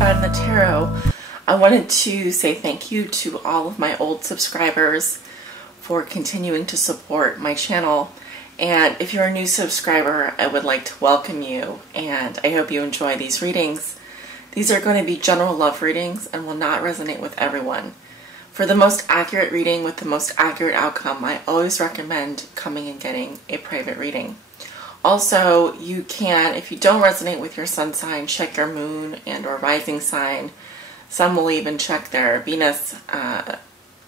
about in the tarot, I wanted to say thank you to all of my old subscribers for continuing to support my channel. And if you're a new subscriber, I would like to welcome you, and I hope you enjoy these readings. These are going to be general love readings and will not resonate with everyone. For the most accurate reading with the most accurate outcome, I always recommend coming and getting a private reading. Also, you can, if you don't resonate with your sun sign, check your moon and or rising sign. Some will even check their Venus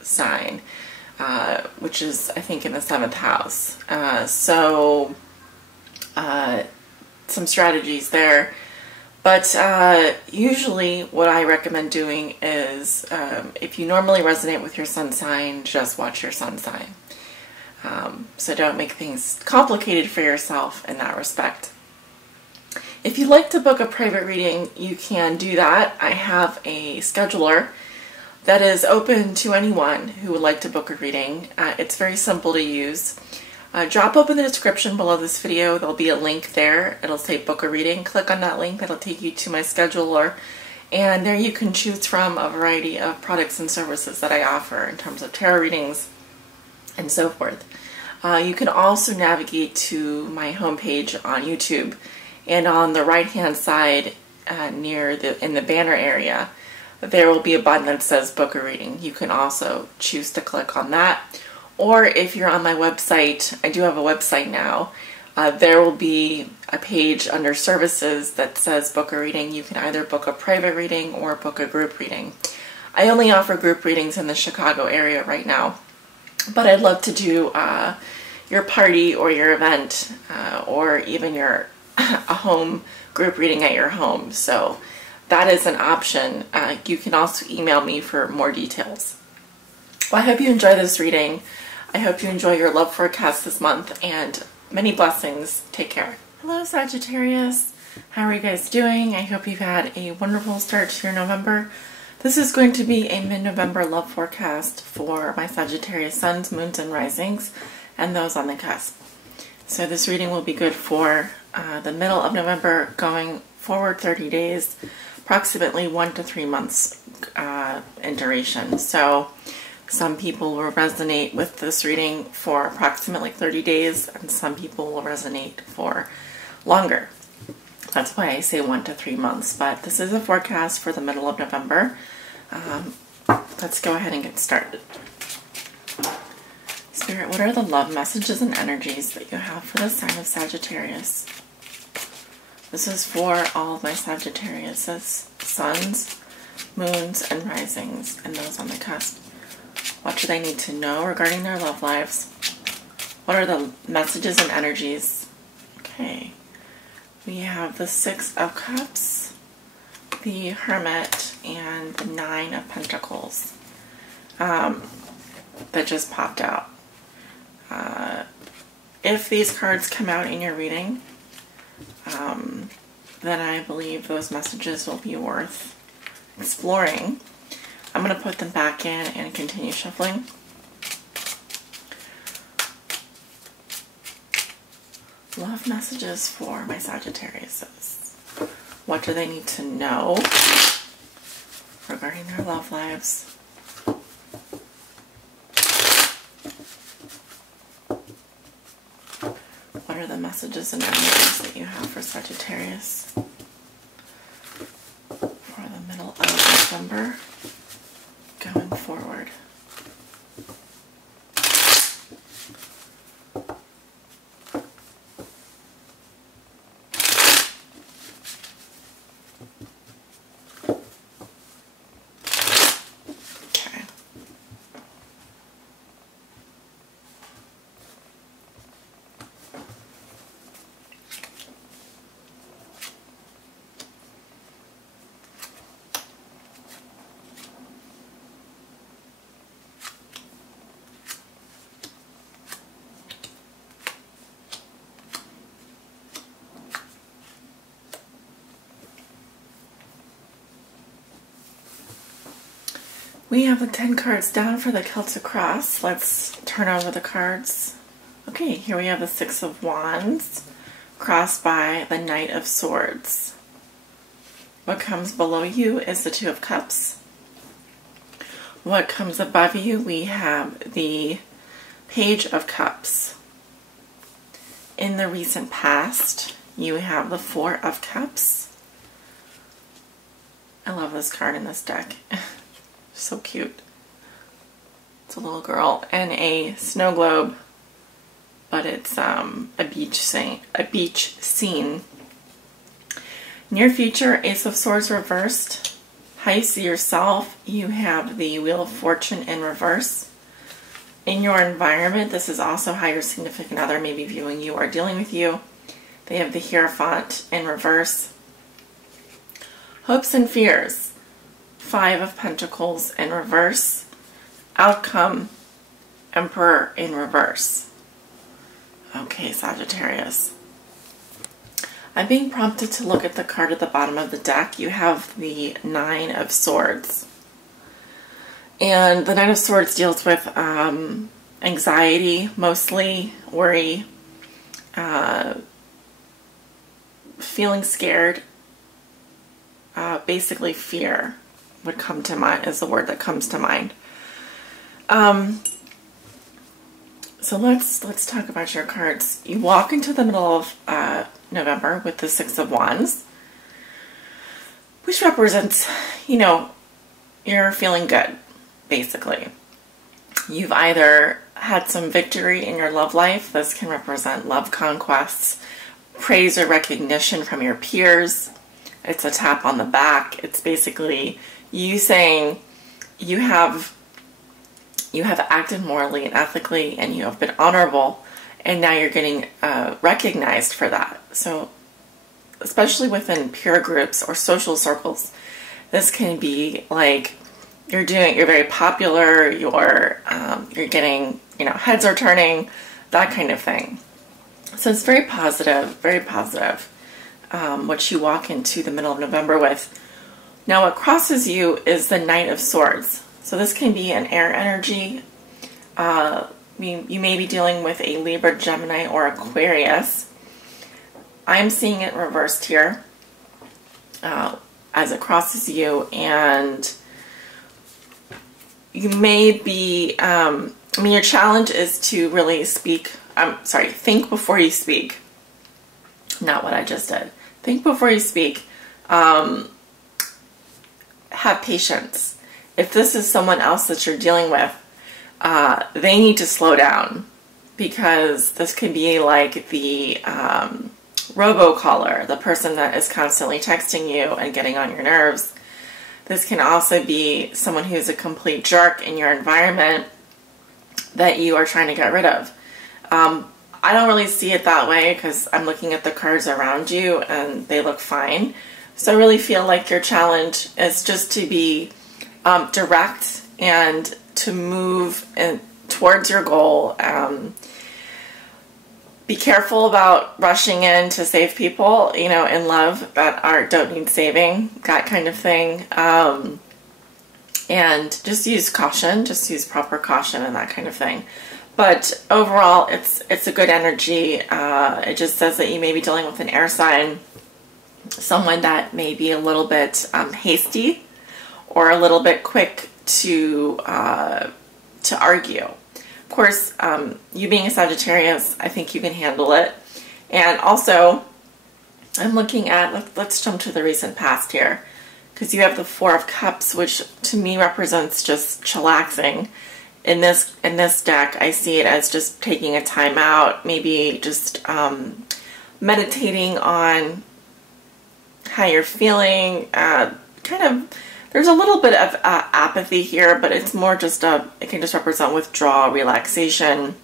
sign, which is, I think, in the 7th house. Some strategies there. But usually what I recommend doing is, if you normally resonate with your sun sign, just watch your sun sign. So don't make things complicated for yourself in that respect. If you'd like to book a private reading, you can do that. I have a scheduler that is open to anyone who would like to book a reading. It's very simple to use. Drop open the description below this video. There'll be a link there. It'll say book a reading. Click on that link. That'll take you to my scheduler. And there you can choose from a variety of products and services that I offer in terms of tarot readings and so forth. You can also navigate to my homepage on YouTube, and on the right hand side in the banner area there will be a button that says book a reading. You can also choose to click on that, or if you're on my website, I do have a website now, there will be a page under services that says book a reading. You can either book a private reading or book a group reading. I only offer group readings in the Chicago area right now, but I'd love to do your party or your event, or even a home group reading at your home. So that is an option. You can also email me for more details. Well, I hope you enjoy this reading. I hope you enjoy your love forecast this month, and many blessings. Take care. Hello, Sagittarius. How are you guys doing? I hope you've had a wonderful start to your November. This is going to be a mid-November love forecast for my Sagittarius suns, moons, and risings, and those on the cusp. So this reading will be good for the middle of November going forward 30 days, approximately 1 to 3 months in duration. So some people will resonate with this reading for approximately 30 days, and some people will resonate for longer. That's why I say 1 to 3 months, but this is a forecast for the middle of November. Let's go ahead and get started. Spirit, what are the love messages and energies that you have for the sign of Sagittarius? This is for all of my Sagittarius' suns, moons, and risings, and those on the cusp. What do they need to know regarding their love lives? What are the messages and energies? Okay. We have the 6 of Cups, the Hermit, and the 9 of Pentacles that just popped out. If these cards come out in your reading, then I believe those messages will be worth exploring. I'm going to put them back in and continue shuffling. Love messages for my Sagittarius. What do they need to know regarding their love lives? What are the messages and energies that you have for Sagittarius for the middle of November going forward? We have the 10 cards down for the Celtic Cross. Let's turn over the cards. Okay, here we have the 6 of Wands, crossed by the Knight of Swords. What comes below you is the Two of Cups. What comes above you, we have the Page of Cups. In the recent past, you have the Four of Cups. I love this card in this deck. So cute. It's a little girl and a snow globe, but it's a beach scene. Near future, Ace of Swords reversed. How you see yourself, you have the Wheel of Fortune in reverse. In your environment, this is also how your significant other may be viewing you or dealing with you. They have the Hierophant in reverse. Hopes and fears, Five of Pentacles in reverse. Outcome, Emperor in reverse. Okay, Sagittarius. I'm being prompted to look at the card at the bottom of the deck. You have the Nine of Swords. And the Nine of Swords deals with anxiety, mostly, worry, feeling scared. Basically fear would come to mind, is the word that comes to mind. So let's talk about your cards. You walk into the middle of November with the Six of Wands, which represents, you know, you're feeling good, basically. You've either had some victory in your love life. This can represent love conquests, praise or recognition from your peers. It's a tap on the back. It's basically you saying you have acted morally and ethically, and you have been honorable, and now you're getting recognized for that. So especially within peer groups or social circles, this can be like you're very popular, you're getting, you know, heads are turning, that kind of thing. So it's very positive, what you walk into the middle of November with. Now what crosses you is the Knight of Swords. So this can be an air energy. You may be dealing with a Libra, Gemini, or Aquarius. I'm seeing it reversed here as it crosses you, and you may be, your challenge is to really think before you speak. Not what I just did. Think before you speak. Have patience. If this is someone else that you're dealing with, they need to slow down, because this could be like the robocaller, the person that is constantly texting you and getting on your nerves. This can also be someone who's a complete jerk in your environment that you are trying to get rid of. I don't really see it that way, because I'm looking at the cards around you and they look fine. So I really feel like your challenge is just to be direct and to move towards your goal. Be careful about rushing in to save people, you know, in love that don't need saving, that kind of thing. And just use caution, just use proper caution and that kind of thing. But overall, it's a good energy. It just says that you may be dealing with an air sign, someone that may be a little bit hasty or a little bit quick to argue. Of course, you being a Sagittarius, I think you can handle it. And also, I'm looking at, let's jump to the recent past here, because you have the Four of Cups, which to me represents just chillaxing. In this deck, I see it as just taking a time out, maybe just meditating on how you're feeling. There's a little bit of apathy here, but it's more just it can just represent withdrawal, relaxation.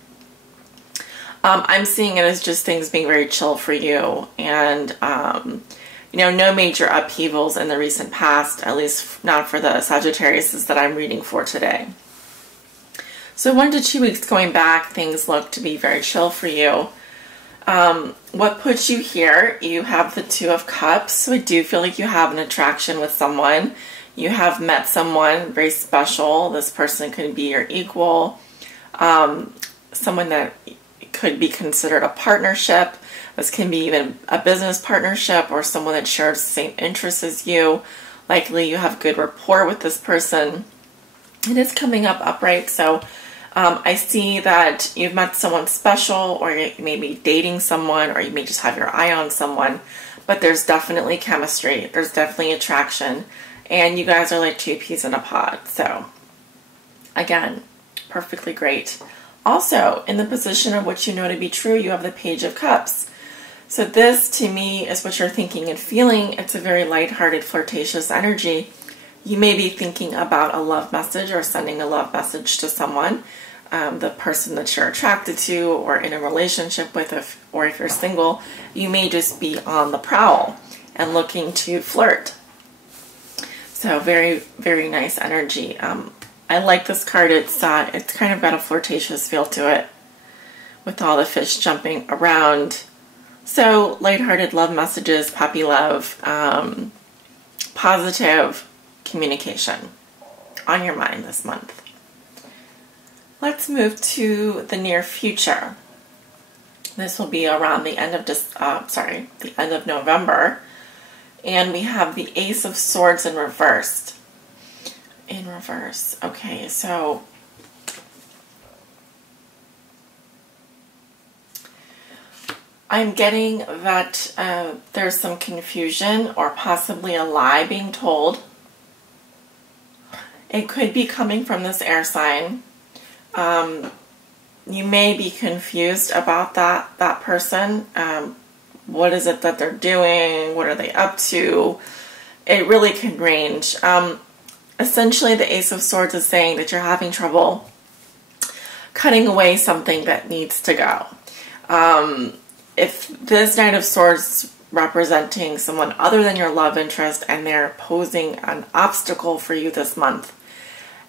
I'm seeing it as just things being very chill for you, and you know, no major upheavals in the recent past, at least not for the Sagittariuses that I'm reading for today. So 1 to 2 weeks going back, things look to be very chill for you. What puts you here? You have the Two of Cups, so I do feel like you have an attraction with someone. You have met someone very special. This person could be your equal, someone that could be considered a partnership. This can be even a business partnership or someone that shares the same interests as you. Likely you have good rapport with this person. It is coming up upright, so I see that you've met someone special, or you may be dating someone, or you may just have your eye on someone, but there's definitely chemistry. There's definitely attraction, and you guys are like two peas in a pod. So again, perfectly great. Also, in the position of what you know to be true, you have the Page of Cups. So this, to me, is what you're thinking and feeling. It's a very lighthearted, flirtatious energy. You may be thinking about a love message or sending a love message to someone, the person that you're attracted to or in a relationship with, or if you're single, you may just be on the prowl and looking to flirt. So very, very nice energy. I like this card. It's kind of got a flirtatious feel to it with all the fish jumping around. So lighthearted love messages, puppy love, positive communication on your mind this month. Let's move to the near future. This will be around the end of the end of November, and we have the Ace of Swords in reverse. Okay, so I'm getting that there's some confusion or possibly a lie being told. It could be coming from this air sign. You may be confused about that person. What is it that they're doing? What are they up to? It really can range. Essentially, the Ace of Swords is saying that you're having trouble cutting away something that needs to go. If this Knight of Swords representing someone other than your love interest and they're posing an obstacle for you this month,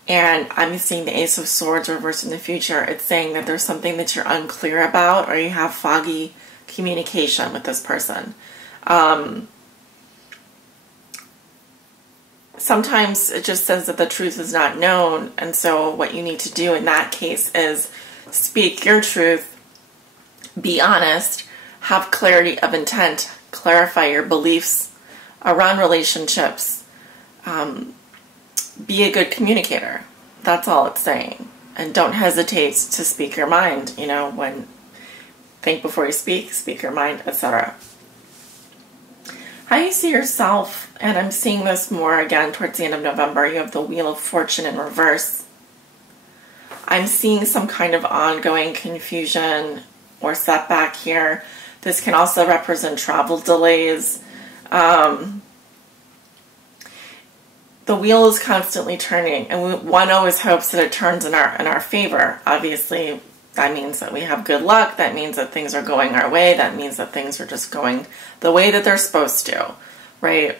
and I'm seeing the Ace of Swords reversed in the future, it's saying that there's something that you're unclear about or you have foggy communication with this person. Sometimes it just says that the truth is not known, and so what you need to do in that case is speak your truth, be honest, have clarity of intent, clarify your beliefs around relationships, be a good communicator. That's all it's saying. And don't hesitate to speak your mind. You know, think before you speak your mind, etc. How you see yourself, and I'm seeing this more again towards the end of November, you have the Wheel of Fortune in reverse. I'm seeing some kind of ongoing confusion or setback here. This can also represent travel delays. The wheel is constantly turning, and one always hopes that it turns in our favor. Obviously, that means that we have good luck. That means that things are going our way. That means that things are just going the way that they're supposed to, right?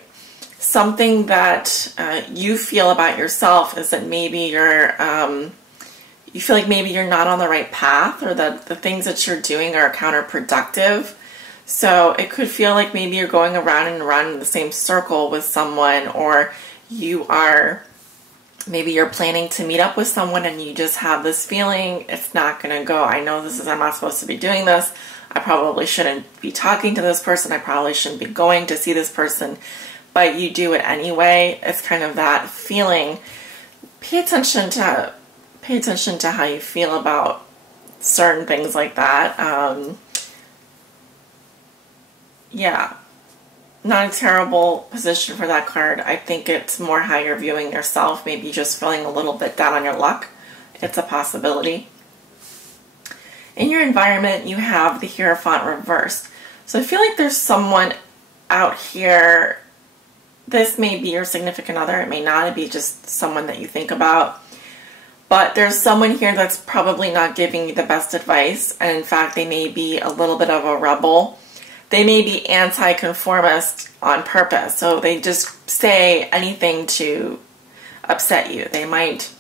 Something that you feel about yourself is that maybe you feel like maybe you're not on the right path, or that the things that you're doing are counterproductive. So it could feel like maybe you're going around and around in the same circle with someone, or maybe you're planning to meet up with someone and you just have this feeling it's not going to go. I'm not supposed to be doing this. I probably shouldn't be talking to this person. I probably shouldn't be going to see this person, but you do it anyway. It's kind of that feeling. Pay attention to how you feel about certain things like that. Yeah. Not a terrible position for that card. I think it's more how you're viewing yourself. Maybe just feeling a little bit down on your luck. It's a possibility. In your environment, you have the Hierophant reversed. So I feel like there's someone out here. This may be your significant other. It may not. It be just someone that you think about. But there's someone here that's probably not giving you the best advice. And in fact, they may be a little bit of a rebel. They may be anti-conformist on purpose, so they just say anything to upset you. They might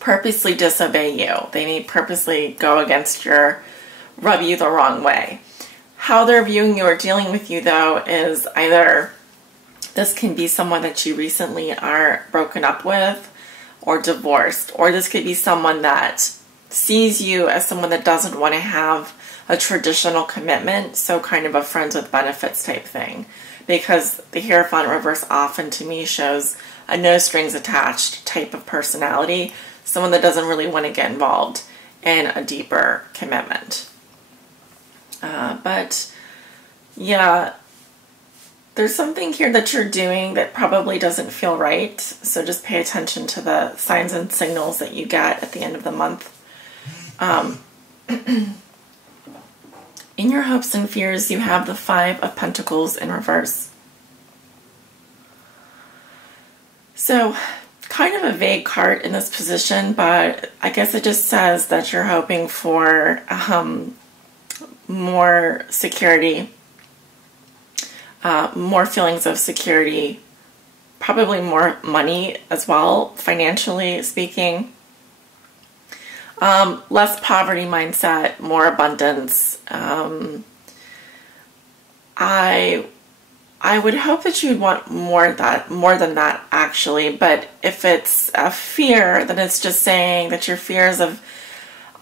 purposely disobey you. They may purposely go against rub you the wrong way. How they're viewing you or dealing with you, though, is either this can be someone that you recently are broken up with or divorced, or this could be someone that sees you as someone that doesn't want to have a traditional commitment, so kind of a friends with benefits type thing. Because the Hierophant reverse often to me shows a no strings attached type of personality, someone that doesn't really want to get involved in a deeper commitment. But yeah, there's something here that you're doing that probably doesn't feel right. So just pay attention to the signs and signals that you get at the end of the month. In your hopes and fears, you have the Five of Pentacles in reverse. So kind of a vague card in this position, but I guess it just says that you're hoping for more security, more feelings of security, probably more money as well, financially speaking. Less poverty mindset, more abundance. I would hope that you'd want more than that actually, but if it's a fear, then it's just saying that your fears of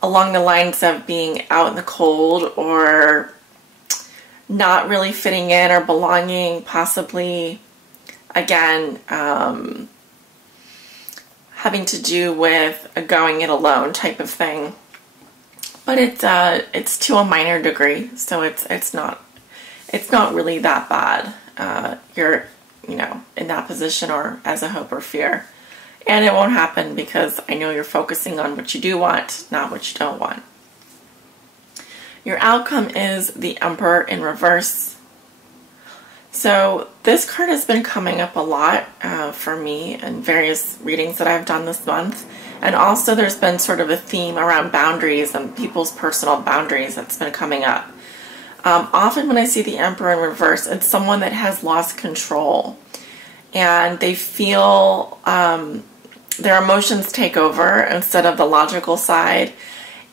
along the lines of being out in the cold or not really fitting in or belonging, possibly again having to do with a going it alone type of thing. But it's to a minor degree, so it's not really that bad. You're in that position or as a hope or fear, and it won't happen because I know you're focusing on what you do want, not what you don't want. Your outcome is the Emperor in reverse. So this card has been coming up a lot for me in various readings that I've done this month. And also there's been sort of a theme around boundaries and people's personal boundaries that's been coming up. Often when I see the Emperor in reverse, it's someone that has lost control. And they feel their emotions take over instead of the logical side.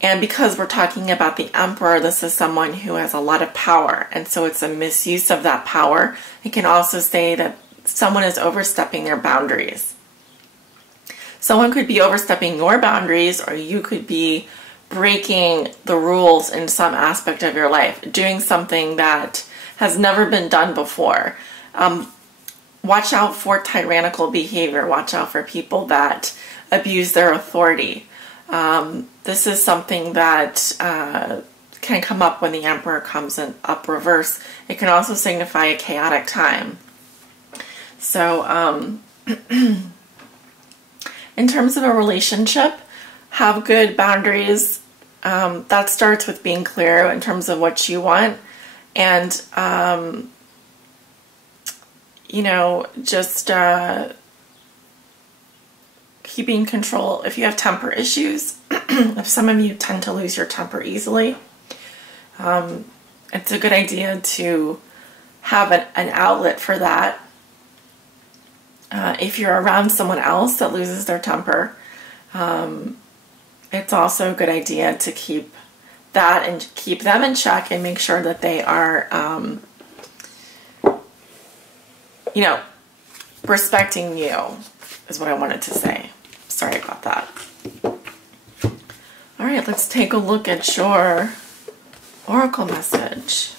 And because we're talking about the Emperor, this is someone who has a lot of power. And so it's a misuse of that power. It can also say that someone is overstepping their boundaries. Someone could be overstepping your boundaries, or you could be breaking the rules in some aspect of your life, doing something that has never been done before. Watch out for tyrannical behavior. Watch out for people that abuse their authority. This is something that can come up when the Emperor comes in up reverse. It can also signify a chaotic time. So in terms of a relationship, have good boundaries. That starts with being clear in terms of what you want, and just keeping control. If you have temper issues, if some of you tend to lose your temper easily, it's a good idea to have an outlet for that. If you're around someone else that loses their temper, it's also a good idea to keep that and keep them in check and make sure that they are, respecting you is what I wanted to say. Sorry about that. All right, let's take a look at your oracle message.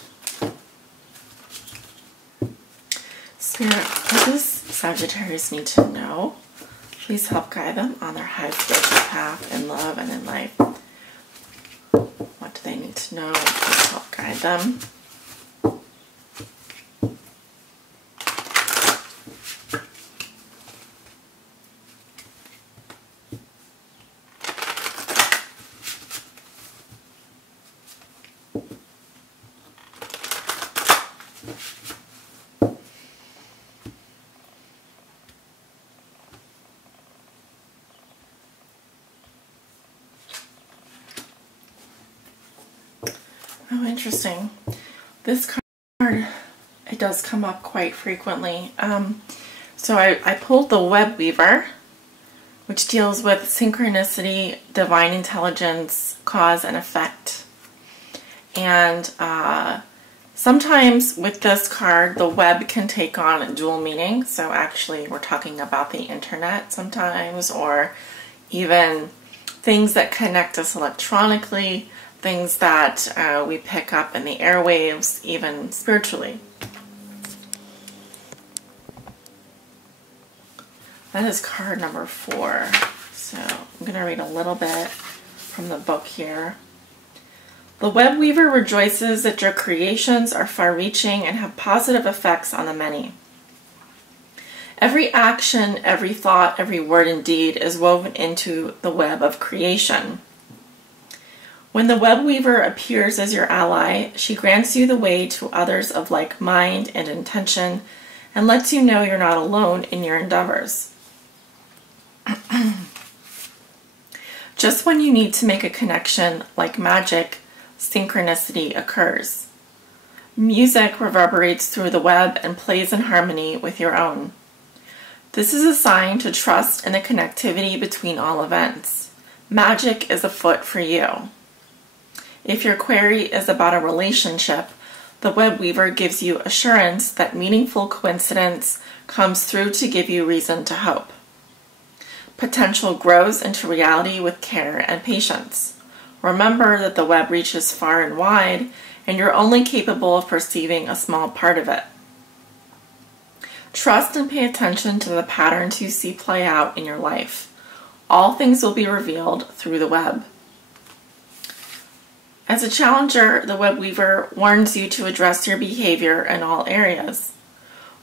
Spirit, what does Sagittarius need to know? Please help guide them on their high spiritual path in love and in life. What do they need to know? Please help guide them. Oh, interesting. This card, it does come up quite frequently. So I pulled the Web Weaver, which deals with synchronicity, divine intelligence, cause and effect. And sometimes with this card, the web can take on a dual meaning. So actually we're talking about the internet sometimes, or even things that connect us electronically, things that we pick up in the airwaves, even spiritually. That is card number 4. So I'm going to read a little bit from the book here. The web weaver rejoices that your creations are far-reaching and have positive effects on the many. Every action, every thought, every word and deed is woven into the web of creation. When the web weaver appears as your ally, she grants you the way to others of like mind and intention and lets you know you're not alone in your endeavors. Just when you need to make a connection, like magic, synchronicity occurs. Music reverberates through the web and plays in harmony with your own. This is a sign to trust in the connectivity between all events. Magic is afoot for you. If your query is about a relationship, the web weaver gives you assurance that meaningful coincidence comes through to give you reason to hope. Potential grows into reality with care and patience. Remember that the web reaches far and wide, and you're only capable of perceiving a small part of it. Trust and pay attention to the patterns you see play out in your life. All things will be revealed through the web. As a challenger, the web weaver warns you to address your behavior in all areas.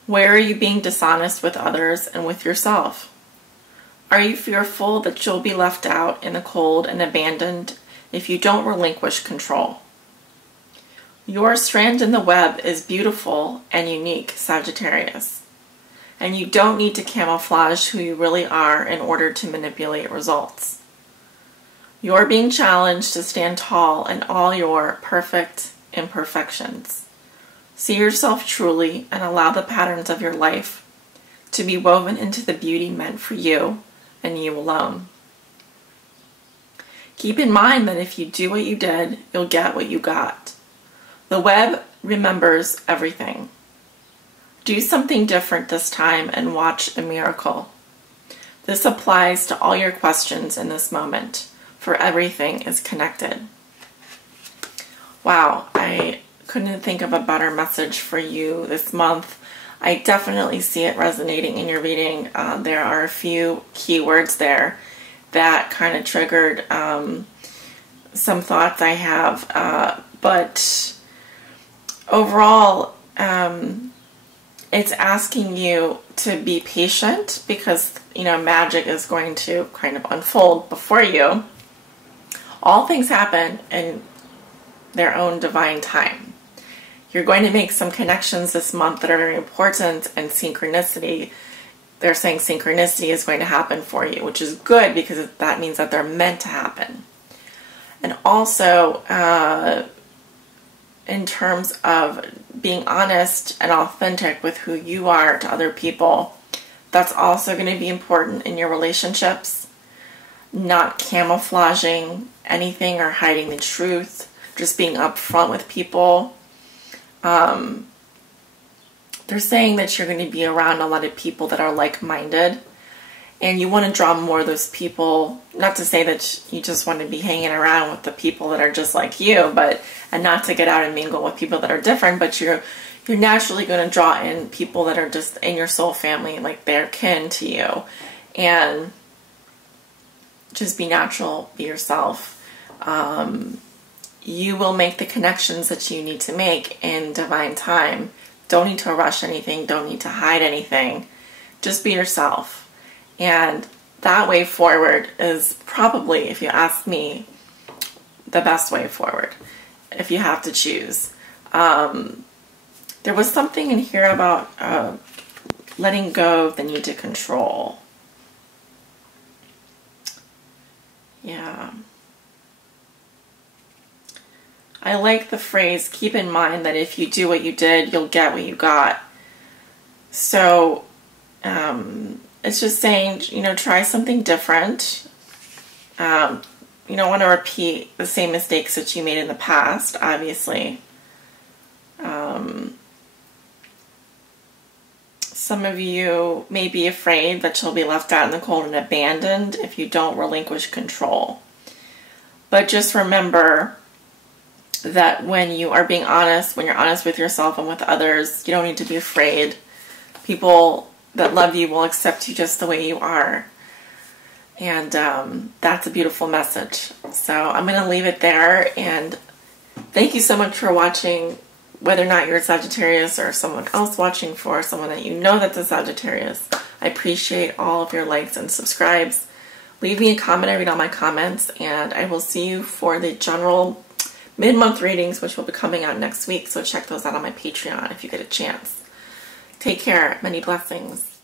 Where are you being dishonest with others and with yourself? Are you fearful that you'll be left out in the cold and abandoned if you don't relinquish control? Your strand in the web is beautiful and unique, Sagittarius. And you don't need to camouflage who you really are in order to manipulate results. You're being challenged to stand tall in all your perfect imperfections. See yourself truly and allow the patterns of your life to be woven into the beauty meant for you and you alone. Keep in mind that if you do what you did, you'll get what you got. The web remembers everything. Do something different this time and watch a miracle. This applies to all your questions in this moment, for everything is connected. Wow, I couldn't think of a better message for you this month. I definitely see it resonating in your reading. There are a few keywords there that kind of triggered some thoughts I have, but overall, it's asking you to be patient because, magic is going to kind of unfold before you. All things happen in their own divine time. You're going to make some connections this month that are very important, and synchronicity, they're saying synchronicity is going to happen for you, which is good because that means that they're meant to happen. And also, in terms of being honest and authentic with who you are to other people, that's also going to be important in your relationships. Not camouflaging anything or hiding the truth, just being upfront with people. They're saying that you're going to be around a lot of people that are like-minded, and you want to draw more of those people. Not to say that you just want to be hanging around with the people that are just like you, and not to get out and mingle with people that are different, but you're naturally going to draw in people that are just in your soul family, like they're kin to you. And just be natural, be yourself. You will make the connections that you need to make in divine time. Don't need to rush anything, don't need to hide anything. Just be yourself. And that way forward is probably, if you ask me, the best way forward, if you have to choose. There was something in here about letting go of the need to control. Yeah. I like the phrase, keep in mind that if you do what you did, you'll get what you got. So, it's just saying, try something different. You don't want to repeat the same mistakes that you made in the past, obviously. Some of you may be afraid that you'll be left out in the cold and abandoned if you don't relinquish control. But just remember that when you are being honest, when you're honest with yourself and with others, you don't need to be afraid. People that love you will accept you just the way you are. And that's a beautiful message. So I'm going to leave it there. And thank you so much for watching. Whether or not you're a Sagittarius or someone else watching for someone that you know that's a Sagittarius, I appreciate all of your likes and subscribes. Leave me a comment. I read all my comments. And I will see you for the general mid-month readings, which will be coming out next week. So check those out on my Patreon if you get a chance. Take care. Many blessings.